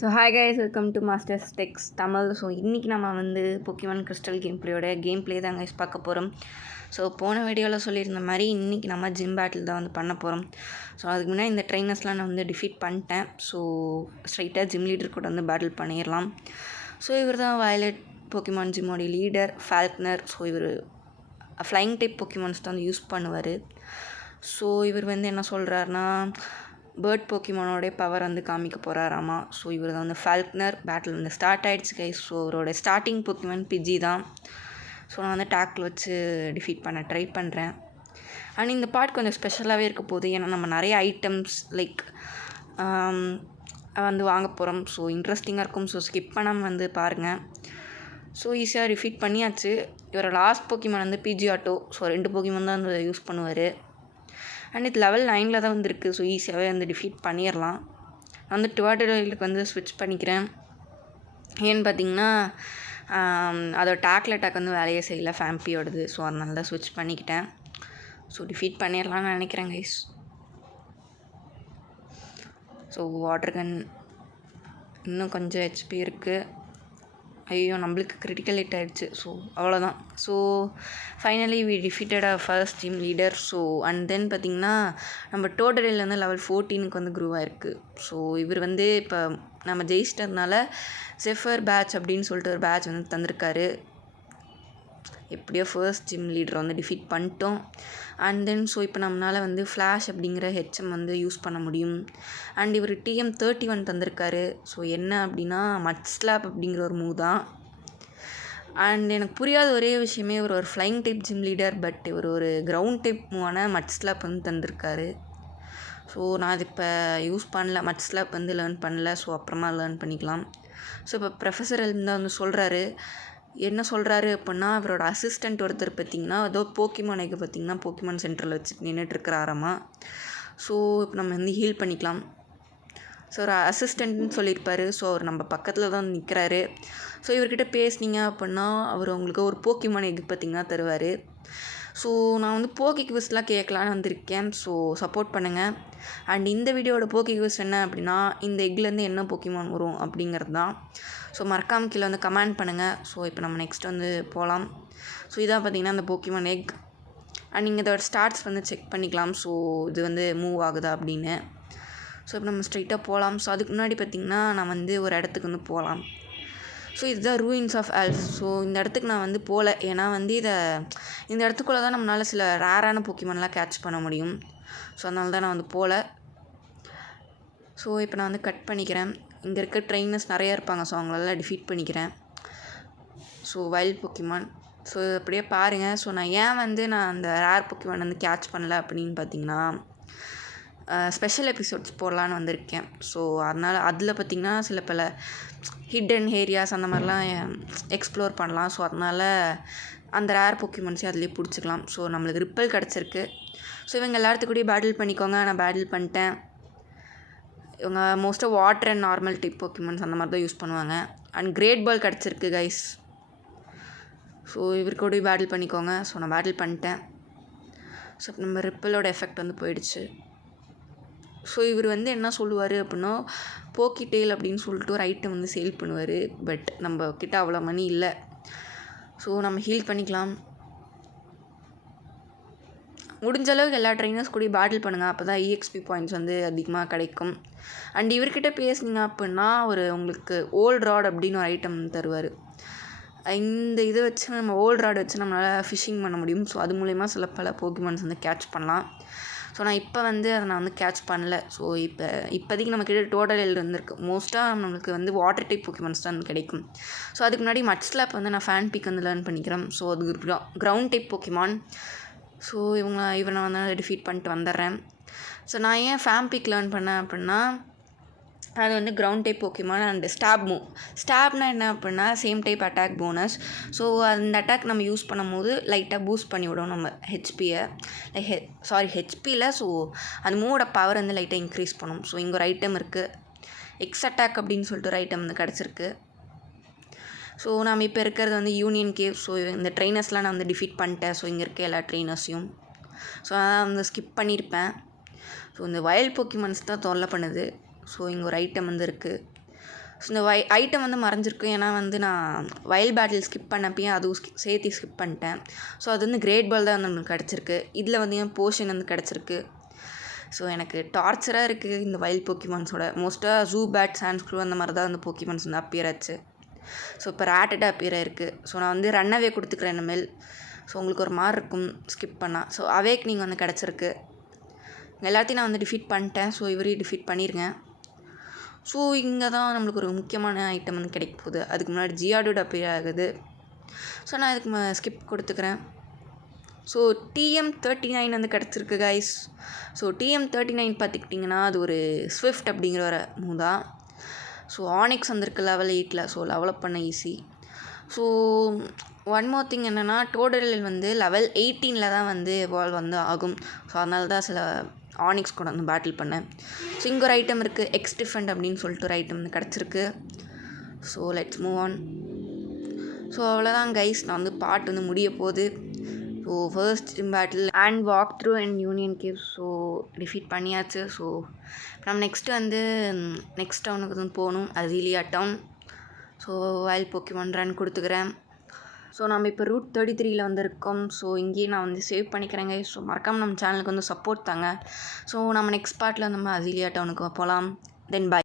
So hi guys, welcome to masters techs Tamil. So இன்றைக்கி நம்ம வந்து போக்கிமான் கிறிஸ்டல் கேம் ப்ளே தான் கைஸ் பார்க்க போகிறோம். ஸோ போன வீடியோவில் சொல்லியிருந்த மாதிரி இன்றைக்கி நம்ம ஜிம் பேட்டில் தான் வந்து பண்ண போகிறோம். ஸோ அதுக்கு முன்னாடி இந்த ட்ரைனர்ஸ்லாம் நான் வந்து டிஃபீட் பண்ணிட்டேன். ஸோ ஸ்ட்ரைட்டாக ஜிம் லீடர் கூட வந்து பேட்டில் பண்ணிடலாம். ஸோ இவர் தான் வயலட் போக்கிமான் ஜிம்மோடைய லீடர் ஃபால்க்னர். ஸோ இவர் ஃப்ளைங் டைப் போக்கிமான்ஸ் தான் வந்து யூஸ் பண்ணுவார். ஸோ இவர் வந்து என்ன சொல்கிறாருன்னா, பேர்ட் போக்கிமானோடைய பவர் வந்து காமிக்க போகிறாராமா. ஸோ இவர் தான் வந்து ஃபால்க்னர். பேட்டில் வந்து ஸ்டார்ட் ஆகிடுச்சு கைஸ். ஸோ அவரோட ஸ்டார்டிங் போக்கிமான் பிஜி தான். ஸோ நான் வந்து டேக்கில் வச்சு டிஃபீட் பண்ண ட்ரை பண்ணுறேன். அண்ட் இந்த பார்ட் கொஞ்சம் ஸ்பெஷலாகவே இருக்க போகுது. ஏன்னா நம்ம நிறைய ஐட்டம்ஸ் லைக் வந்து வாங்க போகிறோம். ஸோ இன்ட்ரெஸ்டிங்காக இருக்கும். ஸோ ஸ்கிப் பண்ணாமல் வந்து பாருங்கள். ஸோ ஈஸியாக டிஃபீட் பண்ணியாச்சு. இவரோட லாஸ்ட் போக்கிமான் வந்து பிஜி ஆட்டோ. ஸோ 2 போக்கிமான் தான் வந்து யூஸ் பண்ணுவார். அண்ட் இது லெவல் 9 தான் வந்துருக்கு. ஸோ ஈஸியாகவே வந்து டிஃபீட் பண்ணிடலாம். நான் வந்து டுவாட்டருக்கு வந்து ஸ்விட்ச் பண்ணிக்கிறேன். ஏன்னு பார்த்தீங்கன்னா அதோட டேக்கில் அட்டாக் வந்து வேலையே செய்யலை ஃபேம்பியோடது. ஸோ அதனால தான் ஸ்விட்ச் பண்ணிக்கிட்டேன். ஸோ டிஃபீட் பண்ணிடலாம்னு நினைக்கிறேன் கைஸ். ஸோ வாட்டர் கன் இன்னும் கொஞ்சம் ஹெச்பி இருக்குது. ஐயோ, நம்மளுக்கு கிரிட்டிக்கல் ஹிட் ஆகிடுச்சு. ஸோ அவ்வளோதான். So finally we defeated our first team leader. So and then பார்த்திங்கன்னா நம்ம டோட்டலில் வந்து லெவல் 14க்கு வந்து க்ரூ ஆகிருக்கு. ஸோ இவர் வந்து இப்போ நம்ம ஜெயிச்சிட்டதுனால ஜெஃபர் பேட்ச் அப்படின்னு சொல்லிட்டு ஒரு பேட்ச் வந்து தந்திருக்காரு. எப்படியோ ஃபர்ஸ்ட் ஜிம் லீடரை வந்து டிஃபீட் பண்ணிட்டோம். அண்ட் தென் ஸோ இப்போ நம்மளால் வந்து ஃப்ளாஷ் அப்படிங்கிற ஹெச்எம் வந்து யூஸ் பண்ண முடியும். அண்ட் இவர் TM31 தந்திருக்காரு. ஸோ என்ன அப்படின்னா மட் ஸ்லாப் அப்படிங்கிற ஒரு மூவ் தான். அண்ட் எனக்கு புரியாத ஒரே விஷயமே, இவர் ஒரு flying type gym leader, but இவர் ஒரு கிரவுண்ட் டைப் மூவான மட் ஸ்லாப் வந்து தந்திருக்காரு. ஸோ நான் அது இப்போ யூஸ் பண்ணல, மட் ஸ்லாப் வந்து லேர்ன் பண்ணல. ஸோ அப்புறமா லேர்ன் பண்ணிக்கலாம். ஸோ இப்போ ப்ரொஃபஸர் எல்ம் தான் வந்து சொல்கிறாரு. என்ன சொல்கிறாரு அப்படின்னா, அவரோட அசிஸ்டண்ட் ஒருத்தர் பார்த்திங்கன்னா ஏதோ போக்கிமானுக்கு பார்த்திங்கன்னா போக்கிமான் சென்டரில் வச்சு நின்றுட்டுருக்கிறாராமா. ஸோ இப்போ நம்ம வந்து ஹீல் பண்ணிக்கலாம். ஸோ ஒரு அசிஸ்டண்ட்னு சொல்லியிருப்பார். ஸோ அவர் நம்ம பக்கத்தில் தான் நிற்கிறாரு. ஸோ இவர்கிட்ட பேசுனீங்க அப்படின்னா அவர் உங்களுக்கு ஒரு போக்கிமான் எக் பார்த்திங்கன்னா தருவார். ஸோ நான் வந்து போக்கி குவிஸ்லாம் கேட்கலான்னு வந்திருக்கேன். ஸோ சப்போர்ட் பண்ணுங்கள். அண்ட் இந்த வீடியோட போக்கி குவிஸ் என்ன அப்படின்னா, இந்த எக்லேருந்து என்ன போக்கிமான் வரும் அப்படிங்கிறது தான். ஸோ மறக்காமல் கீழே வந்து கமெண்ட் பண்ணுங்கள். ஸோ இப்போ நம்ம நெக்ஸ்ட் வந்து போகலாம். ஸோ இதான் பார்த்திங்கன்னா அந்த போக்கிமான் எக். அண்ட் நீங்கள் இதோட ஸ்டார்ட்ஸ் வந்து செக் பண்ணிக்கலாம். ஸோ இது வந்து மூவ் ஆகுதா அப்படின்னு. ஸோ இப்போ நம்ம ஸ்ட்ரைட்டாக போகலாம். ஸோ அதுக்கு முன்னாடி பார்த்திங்கன்னா நான் வந்து ஒரு இடத்துக்கு வந்து போகலாம். ஸோ இதுதான் ரூயின்ஸ் ஆஃப் எல்ஃப். ஸோ இந்த இடத்துக்கு நான் வந்து போகல. ஏன்னா வந்து இந்த இடத்துக்குள்ளே தான் நம்மளால் சில ரேரான போக்கிமான்லாம் கேட்ச் பண்ண முடியும். ஸோ அதனால தான் நான் வந்து போகல. ஸோ இப்போ நான் வந்து கட் பண்ணிக்கிறேன். இங்கே இருக்க ட்ரெயினர்ஸ் நிறையா இருப்பாங்க. ஸோ அவங்களெல்லாம் டிஃபீட் பண்ணிக்கிறேன். So wild Pokemon. ஸோ அப்படியே பாருங்கள். ஸோ நான் அந்த ரேர் போக்கிமான் வந்து கேட்ச் பண்ணல அப்படின்னு பார்த்தீங்கன்னா, ஸ்பெஷல் எபிசோட்ஸ் போடலான்னு வந்திருக்கேன். ஸோ அதனால் அதில் பார்த்திங்கன்னா சில பல ஹிடன் ஏரியாஸ் அந்த மாதிரிலாம் எக்ஸ்ப்ளோர் பண்ணலாம். ஸோ அதனால் அந்த ரேர் போக்கிமான்ஸே அதிலே பிடிச்சிக்கலாம். ஸோ நம்மளுக்கு ரிப்பல் கிடச்சிருக்கு. ஸோ இவங்க எல்லாத்துக்கூடயும் பேட்டில் பண்ணிக்கோங்க. நான் பேட்டில் பண்ணிட்டேன். இவங்க மோஸ்ட்டாக water and normal type Pokémons அந்த மாதிரி தான் யூஸ் பண்ணுவாங்க. அண்ட் கிரேட் பால் கிடச்சிருக்கு கைஸ். ஸோ இவருக்கூடயும் பேட்டில் பண்ணிக்கோங்க. ஸோ நான் பேட்டில் பண்ணிட்டேன். ஸோ நம்ம ரிப்பலோட எஃபெக்ட் வந்து போயிடுச்சு. ஸோ இவர் வந்து என்ன சொல்லுவார் அப்படின்னா, போக்கி டெயில் அப்படின்னு சொல்லிட்டு ஒரு ஐட்டம் வந்து சேல் பண்ணுவார். பட் நம்ம கிட்ட அவ்வளோ மணி இல்லை. ஸோ நம்ம ஹீல் பண்ணிக்கலாம். முடிஞ்ச அளவுக்கு எல்லா ட்ரைனர்ஸ் கூட பேட்டில் பண்ணுங்கள். அப்போ தான் EXP பாயிண்ட்ஸ் வந்து அதிகமாக கிடைக்கும். அண்ட் இவர்கிட்ட பேசுனீங்க அப்படின்னா உங்களுக்கு ஓல்ட் ராட் அப்படின்னு ஒரு ஐட்டம் தருவார். இந்த இதை வச்சு நம்ம ஓல்ட் ராட் வச்சு நம்மளால் ஃபிஷ்ஷிங் பண்ண முடியும். ஸோ அது மூலயமா சில பல போக்கிமான்ஸ் வந்து கேட்ச் பண்ணலாம். ஸோ நான் இப்போ வந்து அதை நான் வந்து கேட்ச் பண்ணல. ஸோ இப்போதைக்கு நம்மக்கிட்ட டோட்டல் இருந்திருக்கு. மோஸ்ட்டாக நம்மளுக்கு வந்து வாட்டர் டைப் போக்கிமான்ஸ் தான் கிடைக்கும். ஸோ அதுக்கு முன்னாடி மட் ஸ்லாப் வந்து நான் ஃபேன் பிக் வந்து லேர்ன் பண்ணிக்கிறேன். ஸோ அது கிரவுண்ட் டைப் போக்கிமான். ஸோ இவனை வந்து டிஃபீட் பண்ணிட்டு வந்துடுறேன். ஸோ நான் ஏன் ஃபேன் பிக் லேர்ன் பண்ணேன் அப்படின்னா, அது வந்து கிரவுண்ட் டைப் போக்கிமான் அண்ட் ஸ்டாப்னா என்ன அப்படின்னா same type attack bonus. So அந்த அட்டாக் நம்ம யூஸ் பண்ணும்போது லைட்டாக பூஸ்ட் பண்ணி விடும் நம்ம ஹெச்பியை. ஹெச்பியில். ஸோ அந்த மூவோட பவர் வந்து லைட்டாக இன்க்ரீஸ் பண்ணும். ஸோ இங்கே ஒரு ஐட்டம் இருக்குது, எக்ஸ் அட்டாக் அப்படின்னு சொல்லிட்டு ஒரு ஐட்டம் வந்து கிடச்சிருக்கு. ஸோ நம்ம இப்போ இருக்கிறது வந்து யூனியன் கேவ். ஸோ இந்த ட்ரெயினர்ஸ்லாம் நான் வந்து டிஃபீட் பண்ணிட்டேன். ஸோ இங்கே இருக்க எல்லா ட்ரெயினர்ஸையும் ஸோ நான் வந்து ஸ்கிப் பண்ணியிருப்பேன். ஸோ இந்த வைல்ட் போக்கிமான்ஸ் தான் தொல்லை பண்ணுது. ஸோ இங்கே ஒரு ஐட்டம் வந்து இருக்குது. ஸோ இந்த ஐட்டம் வந்து மறைஞ்சிருக்கு. ஏன்னா வந்து நான் வைல்ட் பேட்டில் ஸ்கிப் பண்ணப்பையும் அதுவும் சேர்த்து ஸ்கிப் பண்ணிட்டேன். ஸோ அது வந்து கிரேட் பால் தான் வந்து நம்மளுக்கு கிடச்சிருக்கு. இதில் வந்து என் போர்ஷன் வந்து கிடச்சிருக்கு. ஸோ எனக்கு டார்ச்சராக இருக்குது இந்த வைல்ட் போக்கிமான்ஸோட. மோஸ்ட்டாக ஜூ பேட் சான்ஸ்க்ரூ அந்த மாதிரி தான் வந்து போக்கிமான்ஸ் வந்து அப்பியர் ஆச்சு. ஸோ இப்போ ரேட்டட் அப்பியர் ஆயிருக்கு. ஸோ நான் வந்து ரன்னவே கொடுத்துக்கிறேன் இனிமேல். ஸோ உங்களுக்கு ஒரு மாதிரி இருக்கும் ஸ்கிப் பண்ணால். ஸோ அவேக்னிங் வந்து கிடச்சிருக்கு. எல்லாத்தையும் நான் வந்து டிஃபீட் பண்ணிட்டேன். ஸோ இவரையும் டிஃபீட் பண்ணியிருக்கேன். ஸோ இங்கே தான் நம்மளுக்கு ஒரு முக்கியமான ஐட்டம் வந்து கிடைக்க போகுது. அதுக்கு முன்னாடி ஜியாடோட அப்பியர் ஆகுது. ஸோ நான் இதுக்கு ஸ்கிப் கொடுத்துக்கிறேன். ஸோ TM39 வந்து கிடச்சிருக்கு கைஸ். ஸோ TM39 பார்த்துக்கிட்டிங்கன்னா அது ஒரு ஸ்விஃப்ட் அப்படிங்கிற ஒரு மூவ் தான். ஸோ ஆனிக்ஸ் வந்திருக்கு லெவல் 8. ஸோ லெவலப் பண்ண easy. So one more thing என்னென்னா டோடல் வந்து லெவல் 18 தான் வந்து எவால்வ் வந்து ஆகும். ஸோ அதனால தான் சில ஆனிக்ஸ் கூட வந்து பேட்டில் பண்ணேன். ஸோ இங்கே ஒரு ஐட்டம் இருக்குது எக்ஸ்டிஃபெண்ட் அப்படின்னு சொல்லிட்டு ஒரு ஐட்டம் வந்து கிடச்சிருக்கு. So let's move on. So அவ்வளோதான் கைஸ், நான் வந்து பார்ட் வந்து முடிய போகுது. So first battle and walk through and Union Cave. So defeat பண்ணியாச்சு. ஸோ நம்ம நெக்ஸ்ட்டு வந்து நெக்ஸ்ட் டவுனுக்கு வந்து போகணும், Azalea Town. So wild Pokemon run கொடுத்துக்கிறேன். ஸோ நம்ம இப்போ ரூட் 33 வந்திருக்கோம். ஸோ இங்கேயே நான் வந்து சேவ் பண்ணிக்கிறேங்க. ஸோ மறக்காமல் நம்ம சேனலுக்கு வந்து சப்போர்ட் தாங்க. ஸோ நம்ம நெக்ஸ்ட் பார்ட்டில் நம்ம அசீலியா டவுனுக்கு போகலாம். தென் பை.